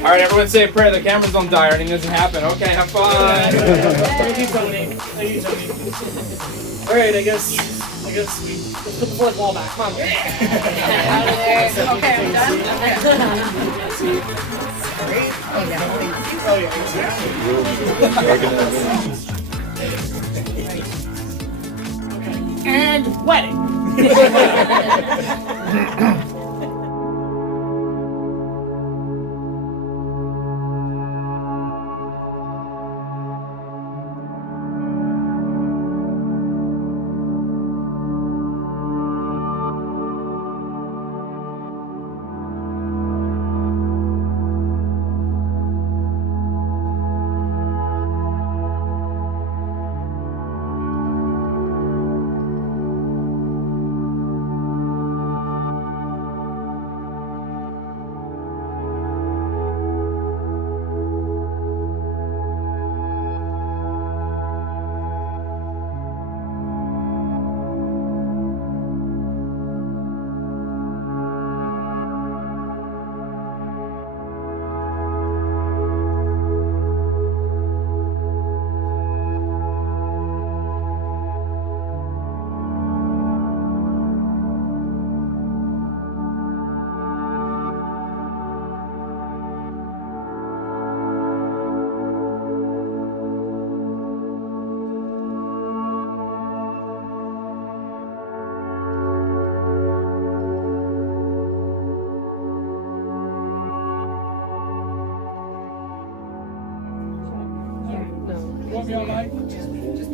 All right, everyone say a prayer. The cameras don't die or anything doesn't happen. Okay, have fun. Thank you, Tony. Thank you, Tony. All right, I guess let's put the fourth wall back. Come on. Okay, I'm done. And wedding.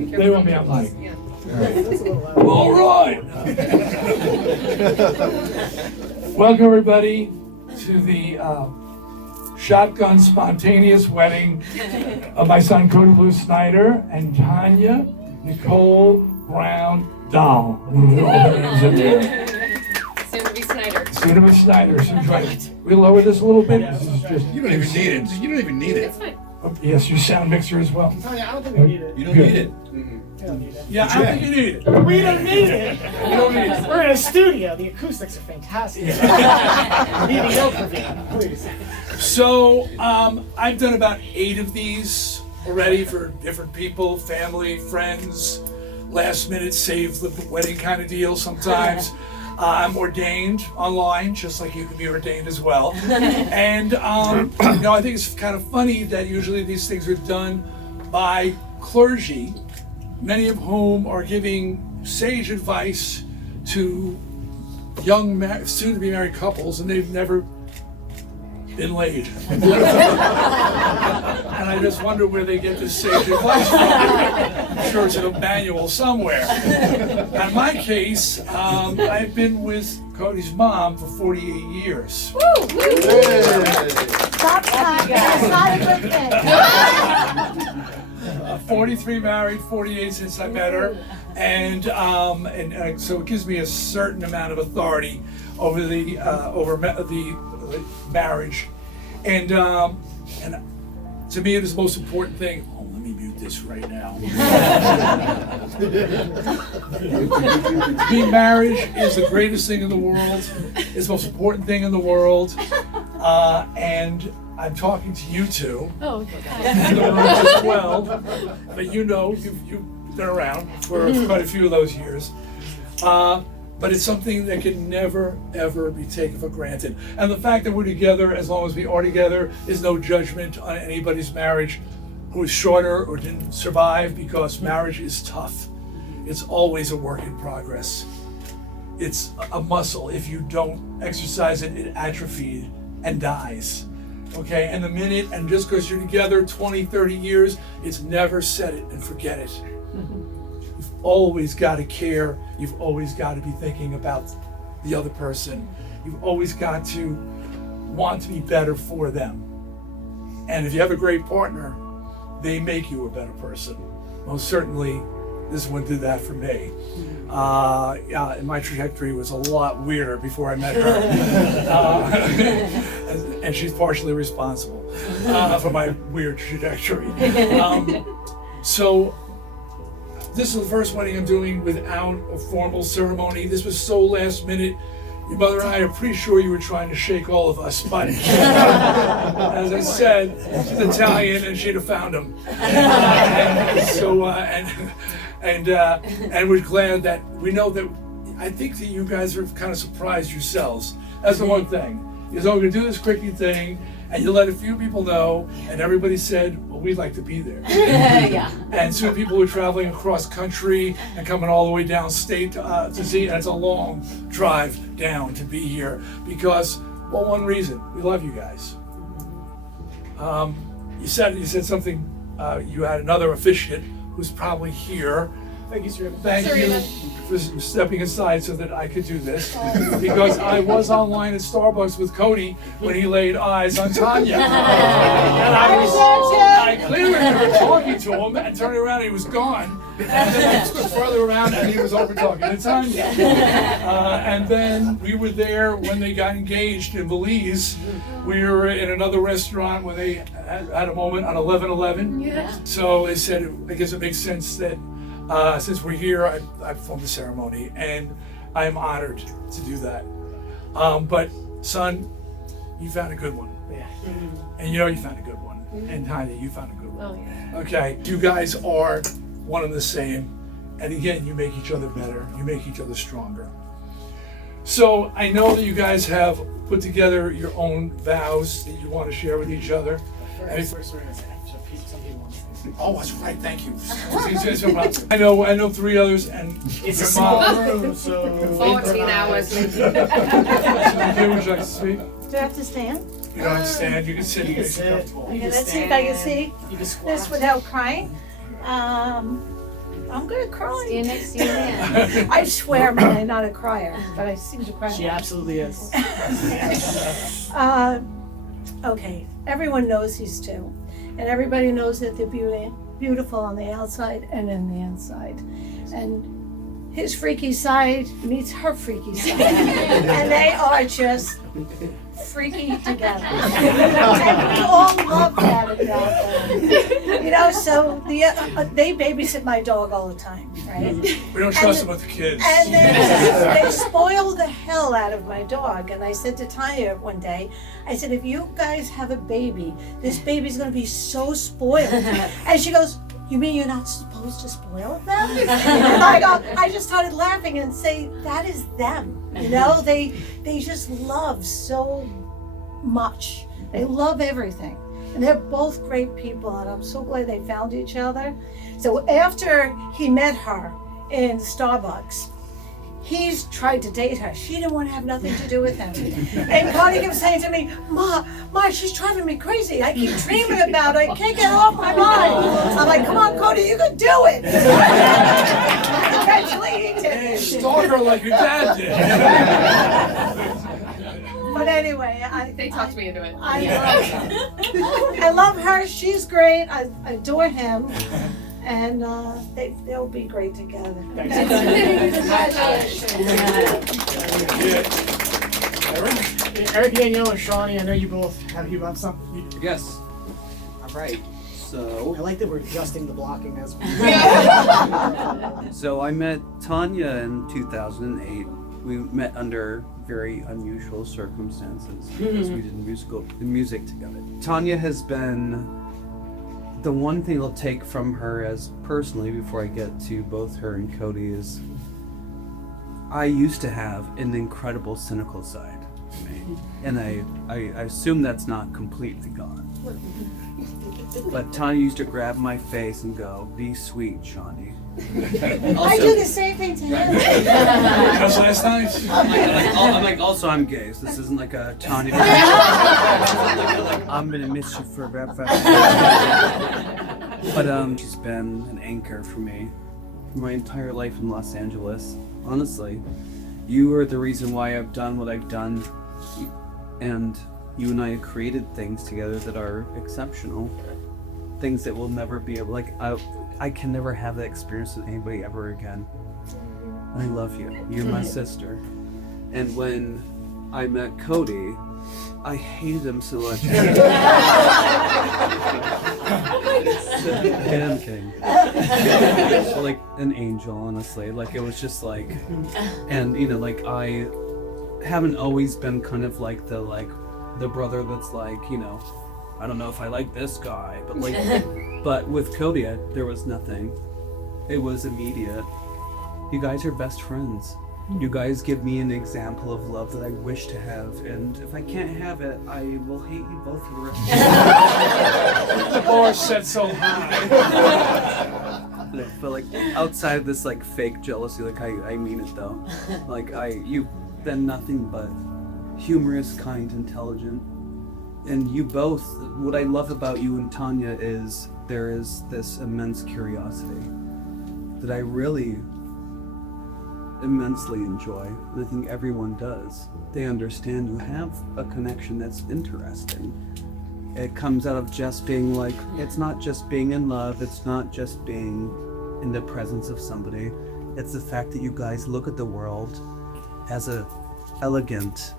They want me on mic. All right. Welcome everybody to the shotgun spontaneous wedding of my son Cody Blue Snyder and Tanya Nicole Brown Dahl. Soon to be Snyder. Soon to be Snyder. We lower this a little bit. This is just. You don't even need it. You don't even need it. It's fine. Oh, yes, your sound mixer as well. Tanya, I don't think we need it. You don't need it. I don't need it. Yeah, I don't think you need it. We don't need it. We don't need it. We're in a studio. The acoustics are fantastic. Need the overview, please. So, I've done about 8 of these already for different people, family, friends, last minute save the wedding kind of deal sometimes. I'm ordained online, just like you can be ordained as well. And, I think it's kind of funny that usually these things are done by clergy, many of whom are giving sage advice to young, soon-to-be married couples, and they've never been laid. And I just wonder where they get this sage advice from. I'm sure it's in a manual somewhere. In my case, I've been with Cody's mom for 48 years. Stop that. That's not a good thing. 43 married, 48 since I met her, and so it gives me a certain amount of authority over the marriage, and to me it is the most important thing. Oh, let me mute this right now. To me, marriage is the greatest thing in the world. It's the most important thing in the world, and I'm talking to you two in the room as well, but you've been around for quite a few of those years. But it's something that can never, ever be taken for granted. And the fact that we're together, as long as we are together, is no judgment on anybody's marriage who is shorter or didn't survive, because marriage is tough. It's always a work in progress. It's a muscle. If you don't exercise it, it atrophies and dies. Okay, and just because you're together 20, 30 years, it's never set it and forget it. You've always got to care. You've always got to be thinking about the other person. You've always got to want to be better for them. And if you have a great partner, they make you a better person. Most certainly, this one did that for me. And my trajectory was a lot weirder before I met her. And she's partially responsible for my weird trajectory. So this is the first wedding I'm doing without a formal ceremony. This was so last minute. Your mother and I are pretty sure you were trying to shake all of us, but as I said, she's Italian and she'd have found him. And we're glad that we know that. I think that you guys are kind of surprised yourselves. That's the one thing. You're going to do this quickie thing, and you let a few people know, and everybody said, well, we'd like to be there. Yeah. And soon people were traveling across country and coming all the way down state to see, and it's a long drive down to be here because, well, one reason, we love you guys. You said something, you had another officiant who's probably here. Thank you, Serena. Thank you for stepping aside so that I could do this, because I was online at Starbucks with Cody when he laid eyes on Tanya. And I clearly remember talking to him and turning around and he was gone. And then he was further around and he was over talking to Tanya. And then we were there when they got engaged in Belize. We were in another restaurant where they had a moment on 11/11. Yeah. So they said, I guess it makes sense that since we're here, I performed the ceremony, and I am honored to do that. But son, you found a good one. Yeah. And you know you found a good one. And Tanya, you found a good one. Oh, yeah. Okay, you guys are one and the same. And again, you make each other better. You make each other stronger. So I know that you guys have put together your own vows that you want to share with each other. First, Serena, some people want to say. Oh, that's right. Thank you. I know 3 others, and It's a your small mom. room, so 14 hours. Would you like to speak? Do I have to stand? You don't understand. You can sit. you You can can sit. comfortable. You Okay, can let's see if stand, I can see You can squat. this without crying. I'm gonna cry. Stand next to your man. I swear I'm not a crier, but I seem to cry. She absolutely is. Okay, everyone knows he's two, and everybody knows that they're beautiful on the outside and in the inside, and his freaky side meets her freaky side, and they are just freaky together. And we all love that about them. You know, so they babysit my dog all the time, right? We don't trust them with the kids. And they spoil the hell out of my dog. And I said to Tanya one day, I said, if you guys have a baby, this baby's gonna be so spoiled. And she goes, you mean you're not supposed to spoil them? And I just started laughing and say, that is them. You know, they just love so much. They love everything. And they're both great people, and I'm so glad they found each other. So after he met her in Starbucks, he's tried to date her. She didn't want to have nothing to do with him. And Cody kept saying to me, Ma, she's driving me crazy. I keep dreaming about her. I can't get her off my mind. I'm like, come on, Cody, you can do it. Eventually he did. Stalk her like your dad did. But anyway, They talked me into it. I love her. She's great. I adore him. And they'll be great together. Eric, Danielle, and Shawnee, I know you both have something. Yes. All right. So I like that we're adjusting the blocking as we So I met Tanya in 2008. We met under very unusual circumstances because we did music together. Tanya has been the one thing I'll take from her as personally before I get to both her and Cody is I used to have an incredible cynical side to me. And I assume that's not completely gone. But Tanya used to grab my face and go, "Be sweet, Shawnee." I do the same thing to him. Just last night. I'm like, also I'm gay, so this isn't like a Tanya. I'm gonna miss you forever. But she's been an anchor for me for my entire life in Los Angeles. Honestly, you are the reason why I've done what I've done, and you and I have created things together that are exceptional. Things that will never be able, I can never have that experience with anybody ever again. I love you. You're my sister. And when I met Cody, I hated him so much. I'm kidding. Like an angel, honestly. Like it was just like, and you know, like I haven't always been kind of like the brother that's like, you know, I don't know if I like this guy, but like, but with Cody, there was nothing. It was immediate. You guys are best friends. You guys give me an example of love that I wish to have, and if I can't have it, I will hate you both for the rest of The bar set so high. But like outside of this like fake jealousy, like I mean it though. Like you've been nothing but humorous, kind, intelligent, and you both. What I love about you and Tanya is there is this immense curiosity that I really immensely enjoy, and I think everyone does. They understand you have a connection that's interesting. It comes out of just being like, it's not just being in love, it's not just being in the presence of somebody, it's the fact that you guys look at the world as a elegant,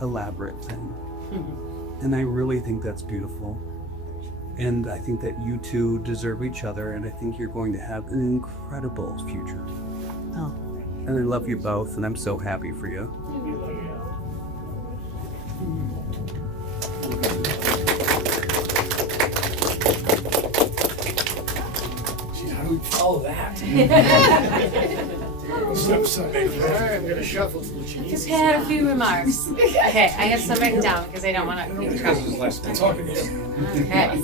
elaborate thing. And I really think that's beautiful. And I think that you two deserve each other, and I think you're going to have an incredible future. Oh. And I love you both, and I'm so happy for you. Gee, how do we follow that? Alright, I'm gonna shuffle to what she needs. Just had a few remarks. Okay, I have some written down because I don't want to get in trouble. I'm talking to you. Okay.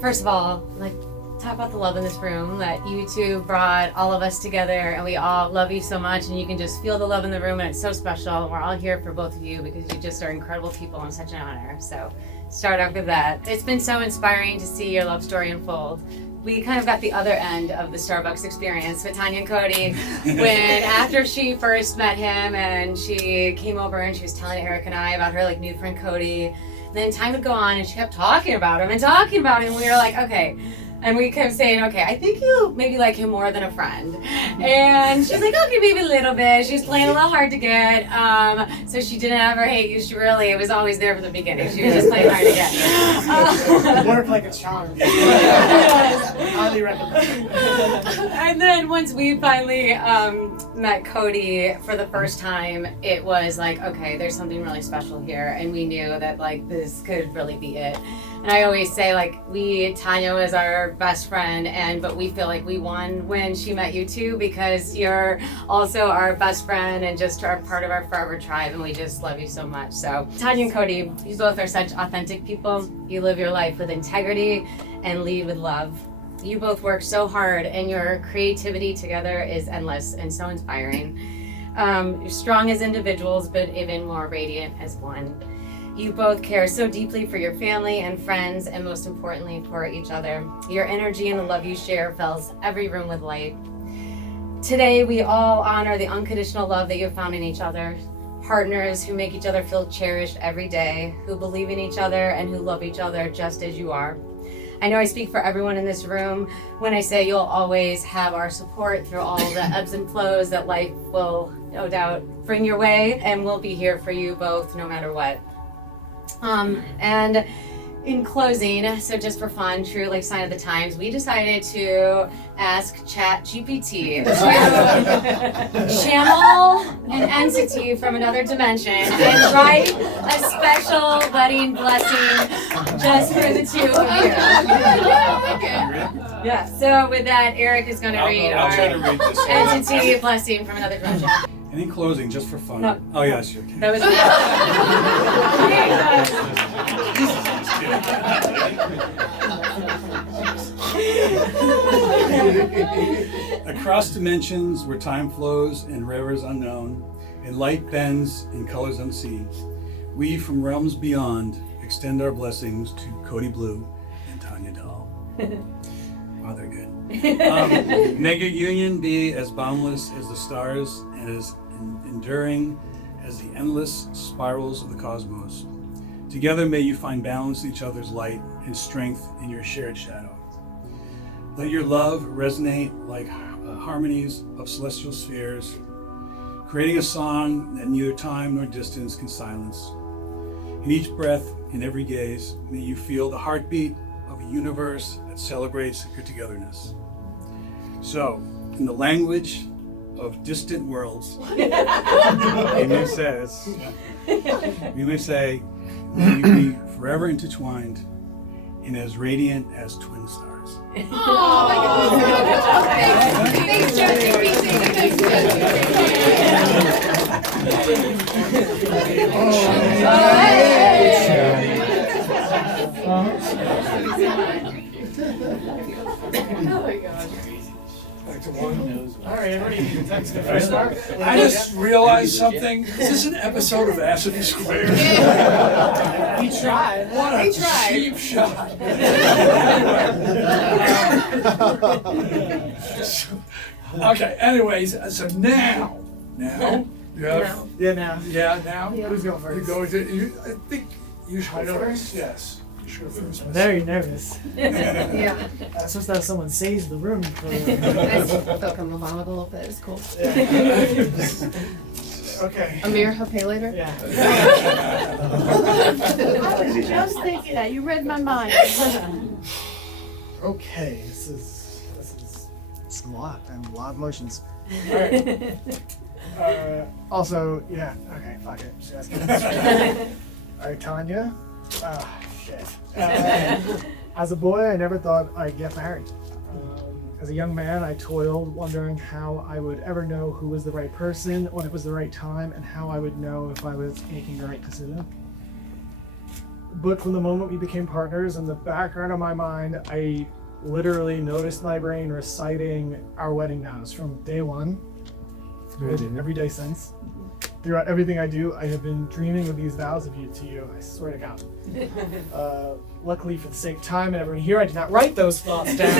First of all, like, talk about the love in this room, that you two brought all of us together, and we all love you so much, and you can just feel the love in the room, and it's so special, and we're all here for both of you because you just are incredible people and such an honor. So start off with that. It's been so inspiring to see your love story unfold. We kind of got the other end of the Starbucks experience with Tanya and Cody when after she first met him and she came over and she was telling Eric and I about her like new friend Cody. And then time would go on and she kept talking about him and talking about him. And we were like, okay. And we kept saying, okay, I think you maybe like him more than a friend. And she's like, okay, maybe a little bit. She's playing a little hard to get. So she didn't ever hate you. She really, it was always there from the beginning. She was just playing hard to get. Work like a charm. Highly recommend. And then once we finally met Cody for the first time, it was like, okay, there's something really special here. And we knew that like this could really be it. And I always say like Tanya was our best friend, but we feel like we won when she met you two because you're also our best friend and just are part of our forever tribe, and we just love you so much. So Tanya and Cody, you both are such authentic people. You live your life with integrity and lead with love. You both work so hard, and your creativity together is endless and so inspiring. You're strong as individuals, but even more radiant as one. You both care so deeply for your family and friends, and most importantly, for each other. Your energy and the love you share fills every room with light. Today, we all honor the unconditional love that you have found in each other. Partners who make each other feel cherished every day, who believe in each other, and who love each other just as you are. I know I speak for everyone in this room when I say you'll always have our support through all the ebbs and flows that life will, no doubt, bring your way, and we'll be here for you both no matter what. And in closing, so just for fun, true like sign of the times, we decided to ask ChatGPT to channel an entity from another dimension and write a special wedding blessing just for the two of you. Yeah, so with that, Eric is going to read I'll our try to read this. entity blessing from another dimension. And in closing, just for fun. No. Oh, yes, you can. That was Across dimensions where time flows and rivers unknown, and light bends in colors unseen, we from realms beyond extend our blessings to Cody Blue and Tanya Dahl. Wow, they're good. May your union be as boundless as the stars and as enduring as the endless spirals of the cosmos. Together may you find balance in each other's light and strength in your shared shadow. Let your love resonate like harmonies of celestial spheres, creating a song that neither time nor distance can silence. In each breath, in every gaze, may you feel the heartbeat of a universe that celebrates your togetherness. So, in the language of distant worlds, we may say, May you be forever intertwined and as radiant as twin stars. Oh my God. Thanks, Josie. Thanks, Back to one. Alright, everybody, text the first part. I just realized something. Is this an episode of Acid Squared? We tried. What a cheap shot. Okay, anyways, so now, you have, Yeah, now. yeah, now. Who's going You first? go to, I think you should go first. Yes, you should go first. I'm very nervous. Yeah. I'm supposed to have someone sage the room for I feel kind of a little bit. It's cool. Okay. Amir, he'll pay later. Yeah. I was just thinking that. You read my mind. Okay, this is a lot and a lot of emotions. Also, yeah, okay, fuck it. Just Alright, Tanya. Ah, shit. As a boy, I never thought I'd get married. As a young man, I toiled, wondering how I would ever know who was the right person, when it was the right time, and how I would know if I was making the right decision. But from the moment we became partners, in the background of my mind, I literally noticed my brain reciting our wedding vows from day one, and every day since. Throughout everything I do, I have been dreaming of these vows of you to you, I swear to God. Luckily, for the sake of time and everyone here, I did not write those thoughts down.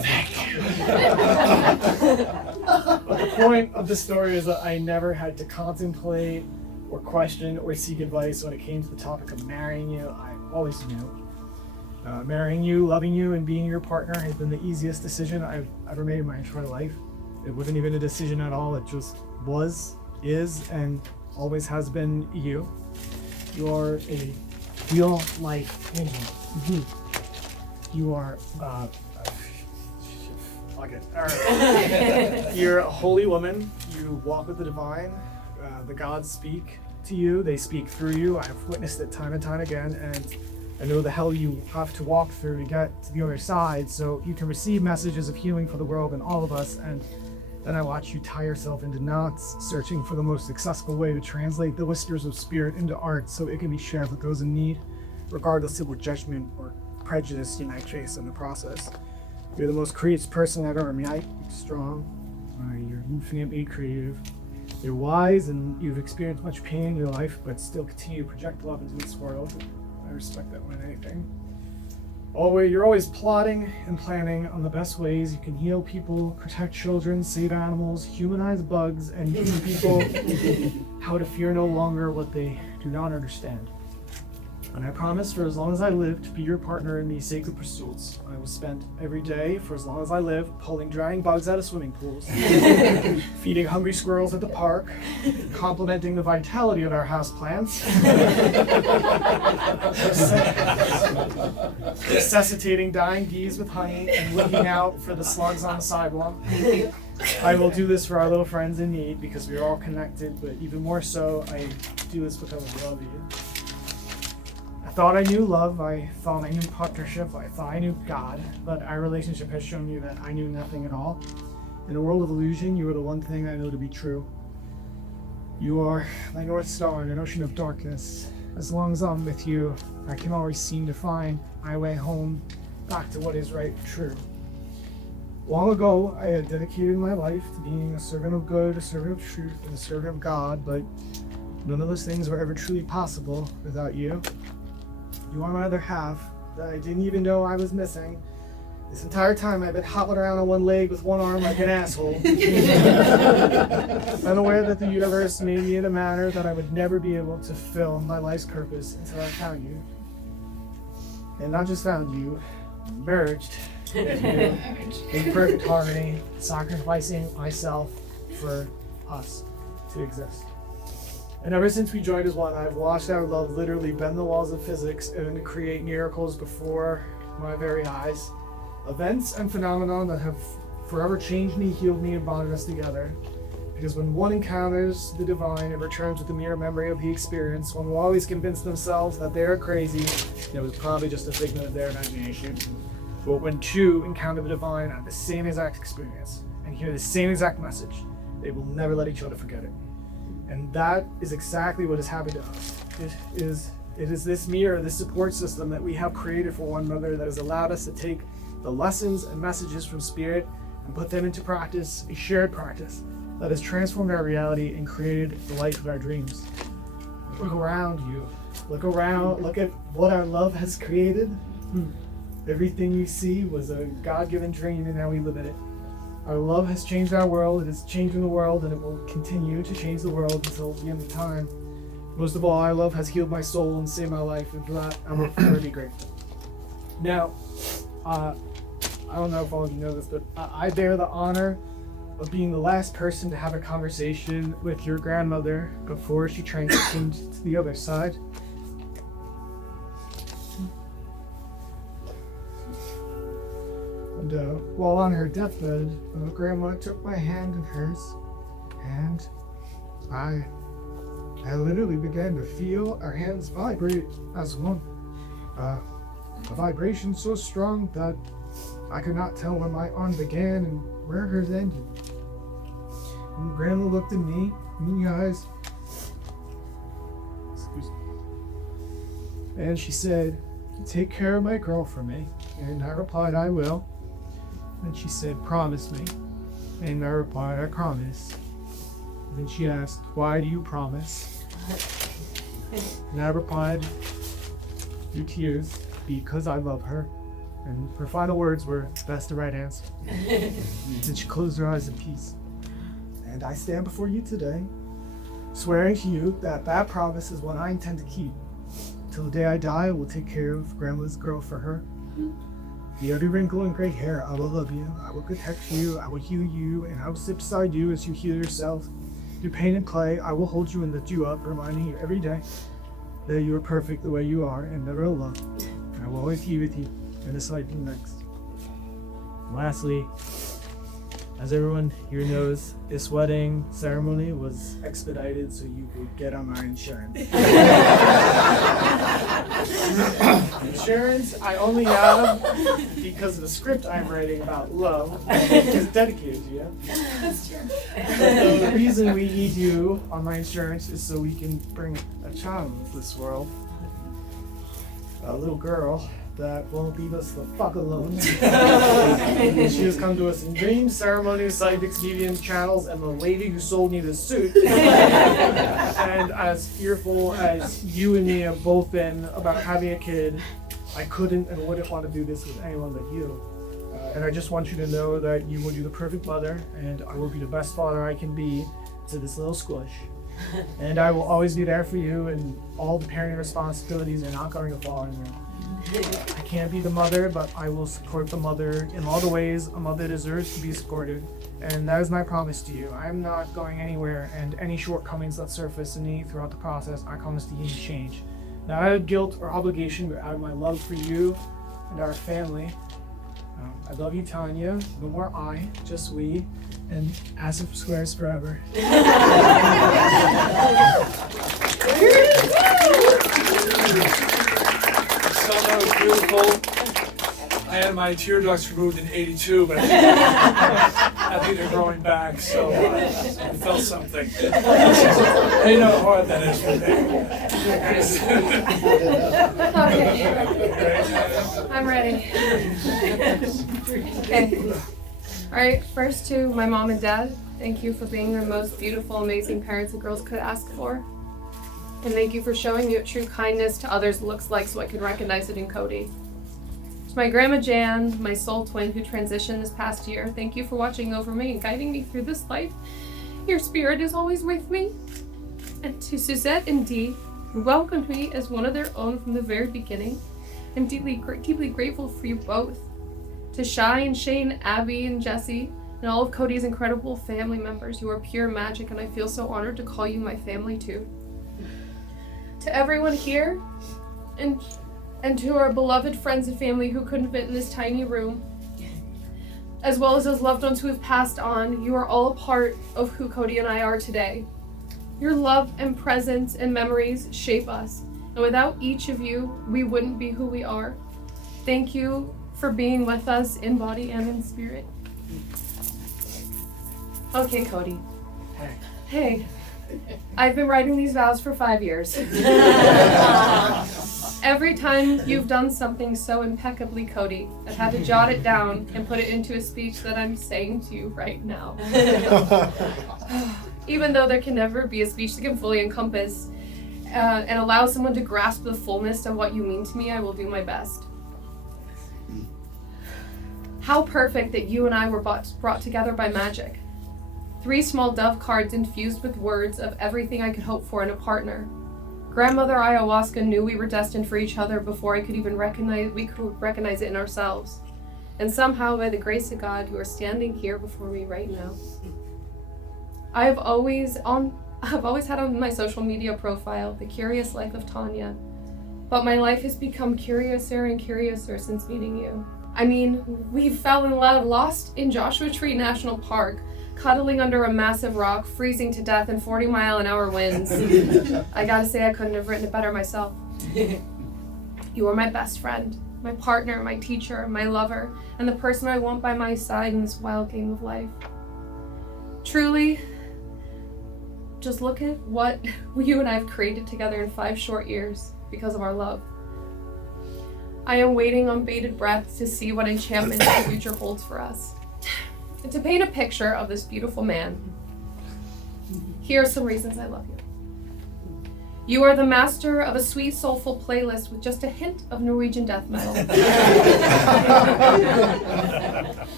Thank you. But the point of the story is that I never had to contemplate or question or seek advice when it came to the topic of marrying you. I always knew. Marrying you, loving you, and being your partner has been the easiest decision I've ever made in my entire life. It wasn't even a decision at all. It just was, is, and always has been you. You are a real life angel. You are, fuck it. All right. You're a holy woman. You walk with the divine. The gods speak to you. They speak through you. I've witnessed it time and time again, and I know the hell you have to walk through to get to the other side, so you can receive messages of healing for the world and all of us, and then I watch you tie yourself into knots, searching for the most accessible way to translate the whispers of spirit into art so it can be shared with those in need, regardless of what judgment or prejudice you might face in the process. You're the most courageous person I've ever met. You're strong. You're infinitely creative. You're wise, and you've experienced much pain in your life, but still continue to project love into this world. I respect that more than anything. You're always plotting and planning on the best ways you can heal people, protect children, save animals, humanize bugs, and teach people how to fear no longer what they do not understand. And I promise for as long as I live to be your partner in these sacred pursuits. I will spend every day for as long as I live pulling drying bugs out of swimming pools, feeding hungry squirrels at the park, complimenting the vitality of our houseplants, resuscitating dying bees with honey, and looking out for the slugs on the sidewalk. I will do this for our little friends in need because we are all connected, but even more so, I do this because I love you. I thought I knew love, I thought I knew partnership, I thought I knew God, but our relationship has shown me that I knew nothing at all. In a world of illusion, you are the one thing I know to be true. You are my North Star in an ocean of darkness. As long as I'm with you, I can always seem to find my way home, back to what is right and true. Long ago, I had dedicated my life to being a servant of good, a servant of truth, and a servant of God, but none of those things were ever truly possible without you. You are my other half that I didn't even know I was missing. This entire time I've been hopping around on one leg with one arm like an asshole. I'm aware that the universe made me in a manner that I would never be able to fulfill my life's purpose until I found you. And not just found you, merged with you in perfect harmony, sacrificing myself for us to exist. And ever since we joined as one, I've watched our love literally bend the walls of physics and create miracles before my very eyes. Events and phenomena that have forever changed me, healed me, and bonded us together. Because when one encounters the divine, it returns with a mere memory of the experience. One will always convince themselves that they are crazy. It was probably just a figment of their imagination. But when two encounter the divine at the same exact experience and hear the same exact message, they will never let each other forget it. And that is exactly what has happened to us. It is this mirror, this support system that we have created for one another that has allowed us to take the lessons and messages from Spirit and put them into practice, a shared practice that has transformed our reality and created the life of our dreams. Look around you. Look around. Look at what our love has created. Everything you see was a God-given dream, and now we live in it. Our love has changed our world. It is changing the world, and it will continue to change the world until the end of time. Most of all, our love has healed my soul and saved my life, and for that, I'm forever grateful. Now, I don't know if all of you know this, but I bear the honor of being the last person to have a conversation with your grandmother before she transitioned to the other side. And while on her deathbed, Grandma took my hand in hers, and I literally began to feel our hands vibrate as one. A vibration so strong that I could not tell where my arm began and where hers ended. And Grandma looked at me in the eyes, and she said, "Take care of my girl for me." And I replied, "I will." And she said, "Promise me." And I replied, "I promise." And then she asked, "Why do you promise?" And I replied, through tears, "Because I love her." And her final words were, "That's the right answer." And she closed her eyes in peace. And I stand before you today, swearing to you that that promise is what I intend to keep. Till the day I die, I will take care of Grandma's girl for her. The every wrinkle and gray hair, I will love you, I will protect you, I will heal you, and I will sit beside you as you heal yourself. Through pain and play, I will hold you and lift you up, reminding you every day that you are perfect the way you are and never alone. I will always be with you in this life and next. And lastly, as everyone here knows, this wedding ceremony was expedited so you could get on my insurance. Insurance I only have because of the script I'm writing about love is dedicated to you. That's true. The reason we need you on my insurance is so we can bring a child into this world. A little girl that won't leave us the fuck alone. She has come to us in dreams, ceremonies, psychics, mediums, channels, and the lady who sold me this suit. And as fearful as you and me have both been about having a kid, I couldn't and wouldn't want to do this with anyone but you. And I just want you to know that you will be the perfect mother, and I will be the best father I can be to this little squish. And I will always be there for you, and all the parenting responsibilities are not going to fall on you. I can't be the mother, but I will support the mother in all the ways a mother deserves to be supported. And that is my promise to you. I'm not going anywhere, and any shortcomings that surface in me throughout the process, I promise to change. Not out of guilt or obligation, but out of my love for you and our family. I love you, Tanya. No more I, just we, and Asif Squares forever. That was beautiful. I had my tear ducts removed in '82, but I think they're growing back, so I felt something. You know how hard that is for me. I'm ready. Okay. All right, first to my mom and dad, thank you for being the most beautiful, amazing parents a girls could ask for. And thank you for showing me what true kindness to others looks like so I could recognize it in Cody. To my grandma Jan, my soul twin who transitioned this past year, thank you for watching over me and guiding me through this life. Your spirit is always with me. And to Suzzette and Dee, who welcomed me as one of their own from the very beginning, I'm deeply grateful for you both. To Shai and Shane, Abby and Jesse, and all of Cody's incredible family members, you are pure magic, and I feel so honored to call you my family too. To everyone here, and to our beloved friends and family who couldn't fit in this tiny room, as well as those loved ones who have passed on, you are all a part of who Cody and I are today. Your love and presence and memories shape us, and without each of you, we wouldn't be who we are. Thank you for being with us in body and in spirit. Okay, Cody. Hey. I've been writing these vows for 5 years. Every time you've done something so impeccably, Cody, I've had to jot it down and put it into a speech that I'm saying to you right now. Even though there can never be a speech that can fully encompass and allow someone to grasp the fullness of what you mean to me, I will do my best. How perfect that you and I were brought together by magic. 3 small dove cards infused with words of everything I could hope for in a partner. Grandmother Ayahuasca knew we were destined for each other before I could even recognize it in ourselves. And somehow, by the grace of God, you are standing here before me right now. I've always had on my social media profile, The Curious Life of Tanya. But my life has become curiouser and curiouser since meeting you. I mean, we fell in love lost in Joshua Tree National Park, cuddling under a massive rock, freezing to death in 40-mile-an-hour winds. I gotta say, I couldn't have written it better myself. You are my best friend, my partner, my teacher, my lover, and the person I want by my side in this wild game of life. Truly, just look at what you and I have created together in 5 short years because of our love. I am waiting on bated breath to see what enchantment the future holds for us. And to paint a picture of this beautiful man, here are some reasons I love you. You are the master of a sweet, soulful playlist with just a hint of Norwegian death metal.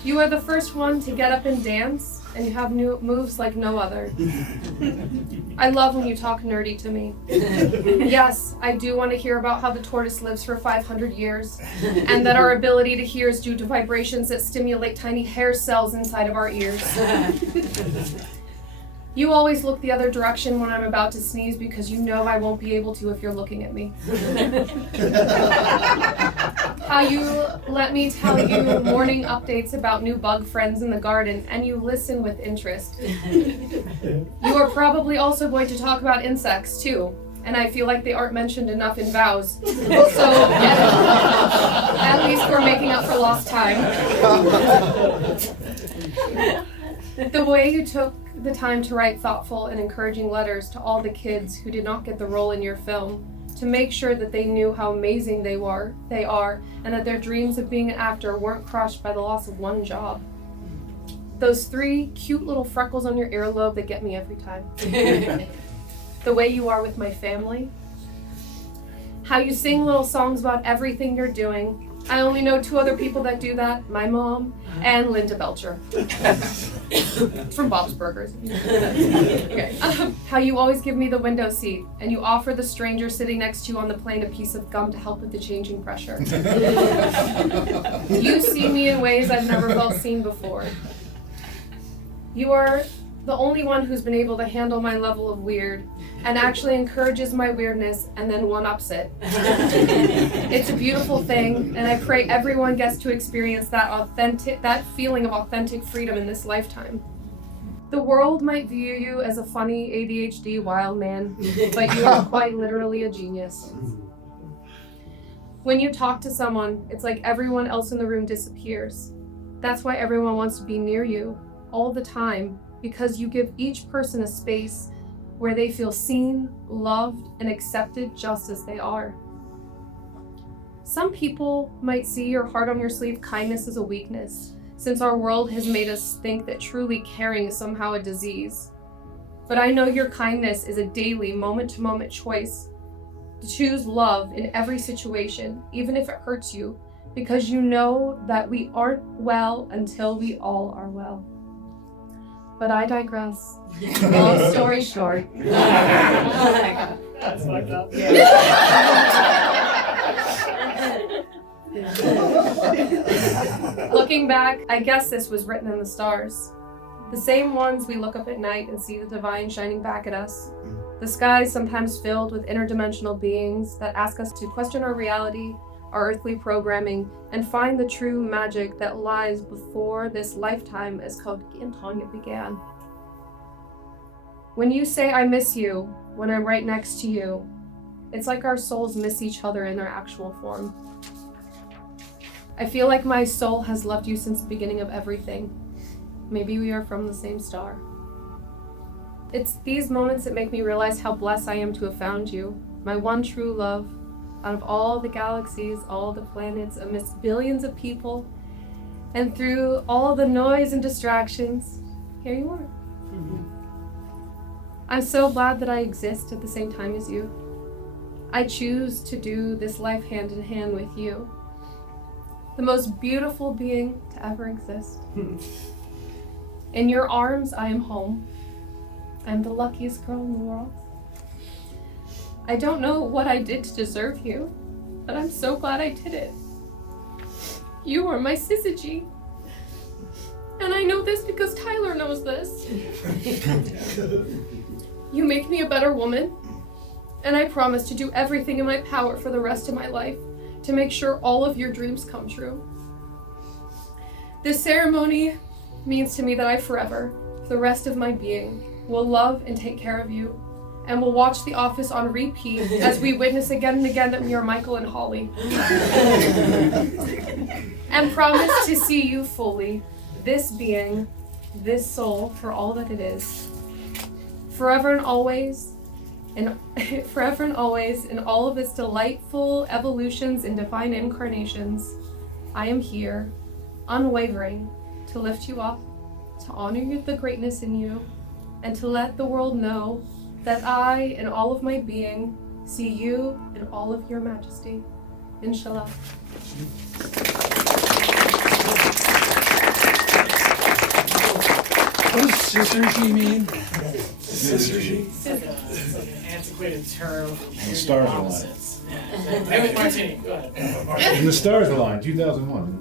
You are the first one to get up and dance, and you have new moves like no other. I love when you talk nerdy to me. Yes, I do want to hear about how the tortoise lives for 500 years, and that our ability to hear is due to vibrations that stimulate tiny hair cells inside of our ears. You always look the other direction when I'm about to sneeze because you know I won't be able to if you're looking at me. How you let me tell you morning updates about new bug friends in the garden, and you listen with interest. You are probably also going to talk about insects too, and I feel like they aren't mentioned enough in Vows. So at least we're making up for lost time. The way you took the time to write thoughtful and encouraging letters to all the kids who did not get the role in your film, to make sure that they knew how amazing they are, and that their dreams of being an actor weren't crushed by the loss of one job. Those 3 cute little freckles on your earlobe that get me every time. The way you are with my family. How you sing little songs about everything you're doing. I only know 2 other people that do that, my mom and Linda Belcher. It's from Bob's Burgers. Okay. How you always give me the window seat, and you offer the stranger sitting next to you on the plane a piece of gum to help with the changing pressure. You see me in ways I've never felt seen before. You are the only one who's been able to handle my level of weird and actually encourages my weirdness and then one-ups it. It's a beautiful thing, and I pray everyone gets to experience that feeling of authentic freedom in this lifetime. The world might view you as a funny ADHD wild man, but you are quite literally a genius. When you talk to someone, it's like everyone else in the room disappears. That's why everyone wants to be near you all the time, because you give each person a space where they feel seen, loved, and accepted just as they are. Some people might see your heart on your sleeve kindness as a weakness, since our world has made us think that truly caring is somehow a disease. But I know your kindness is a daily, moment-to-moment choice to choose love in every situation, even if it hurts you, because you know that we aren't well until we all are well. But I digress. Long story short. That's fucked up. Looking back, I guess this was written in the stars. The same ones we look up at night and see the divine shining back at us. The sky sometimes filled with interdimensional beings that ask us to question our reality, our earthly programming, and find the true magic that lies before this lifetime as Cody and Tanya began. When you say I miss you, when I'm right next to you, it's like our souls miss each other in their actual form. I feel like my soul has loved you since the beginning of everything. Maybe we are from the same star. It's these moments that make me realize how blessed I am to have found you, my one true love. Out of all the galaxies, all the planets, amidst billions of people, and through all the noise and distractions, here you are. I'm so glad that I exist at the same time as you. I choose to do this life hand in hand with you. The most beautiful being to ever exist. In your arms, I am home. I'm the luckiest girl in the world. I don't know what I did to deserve you, but I'm so glad I did it. You are my syzygy. And I know this because Tyler knows this. You make me a better woman, and I promise to do everything in my power for the rest of my life to make sure all of your dreams come true. This ceremony means to me that I forever, for the rest of my being, will love and take care of you, and will watch The Office on repeat as we witness again and again that we are Michael and Holly. And promise to see you fully, this being, this soul, for all that it is. Forever and always, in all of its delightful evolutions and divine incarnations, I am here, unwavering, to lift you up, to honor the greatness in you, and to let the world know that I, in all of my being, see you in all of your majesty. Inshallah. What does syzygy mean? Syzygy? It's like an antiquated term. The stars align. Opposites. Maybe Martini, go ahead. And the stars align, 2001.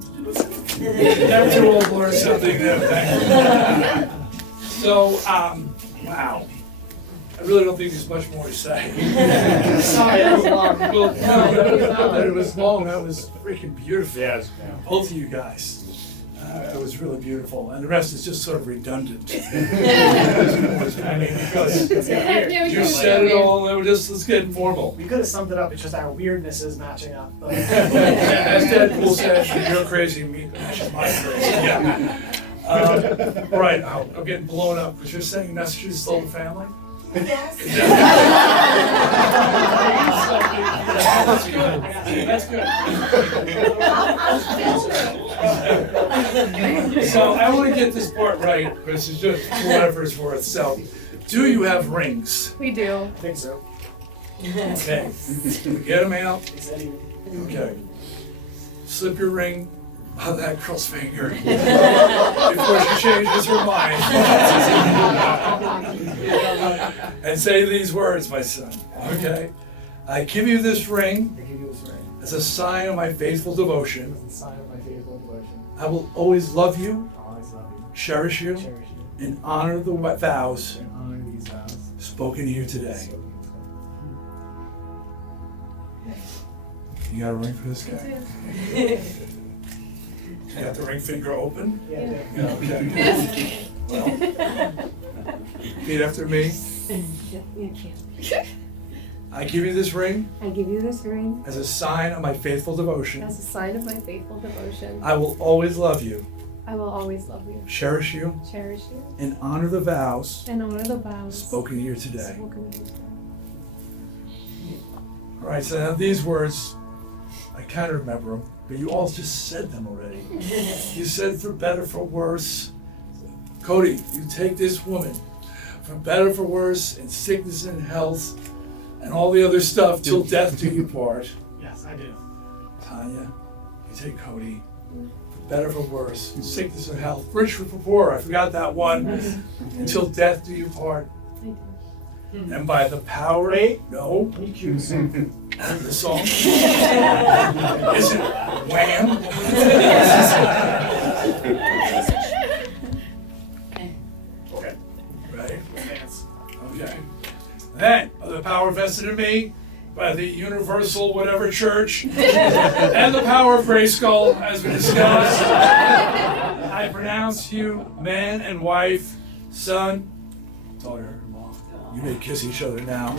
Never too old to learn something new. So, wow. I really don't think there's much more to say. Sorry, that was long. Well, no, it was long. That was freaking beautiful. Yes. Both of you guys. It was really beautiful. And the rest is just sort of redundant. I mean, because you said it all, and let's get informal. We could have summed it up, it's just our weirdness is matching up. As Deadpool said, you're crazy, me matches my crazy. Yeah. Right, I'm getting blown up because you're sending messages to the whole family? Yes. That's good. So I want to get this part right, because it's just whatever it's worth. So, do you have rings? We do. I think so. Okay. Get them out. Okay. Slip your ring on that girl's finger before she changes her mind. And say these words, my son. Okay? I give you this ring I give you this ring as a sign of my faithful devotion. as a sign of my faithful devotion. I will always love you, I'll always love you, cherish you, cherish you, and honor the vows and honor these vows. spoken here today. You got a ring for this guy? You got the ring finger open? Yeah. Yeah, okay. Well, repeat after me. I give you this ring I give you this ring as a sign of my faithful devotion. as a sign of my faithful devotion. I will always love you, I will always love you, cherish you, cherish you, and honor the vows and honor the vows spoken here today. spoken here today. All right, so now these words, I kind of remember them, but you all just said them already. You said for better, for worse. Cody, you take this woman for better, for worse, in sickness and health, and all the other stuff till death do you part. Yes, I do. Tanya, you take Cody for better, for worse, in sickness and health, rich for poor. I forgot that one. Until death do you part. I do. And by the power, no, You cue the song. the song. Is it Wham? Okay. Right? Dance. Okay. Then, by the power vested in me, by the Universal whatever church and the power of Grayskull, as we discussed, I pronounce you man and wife, son, daughter, mom. You may kiss each other now.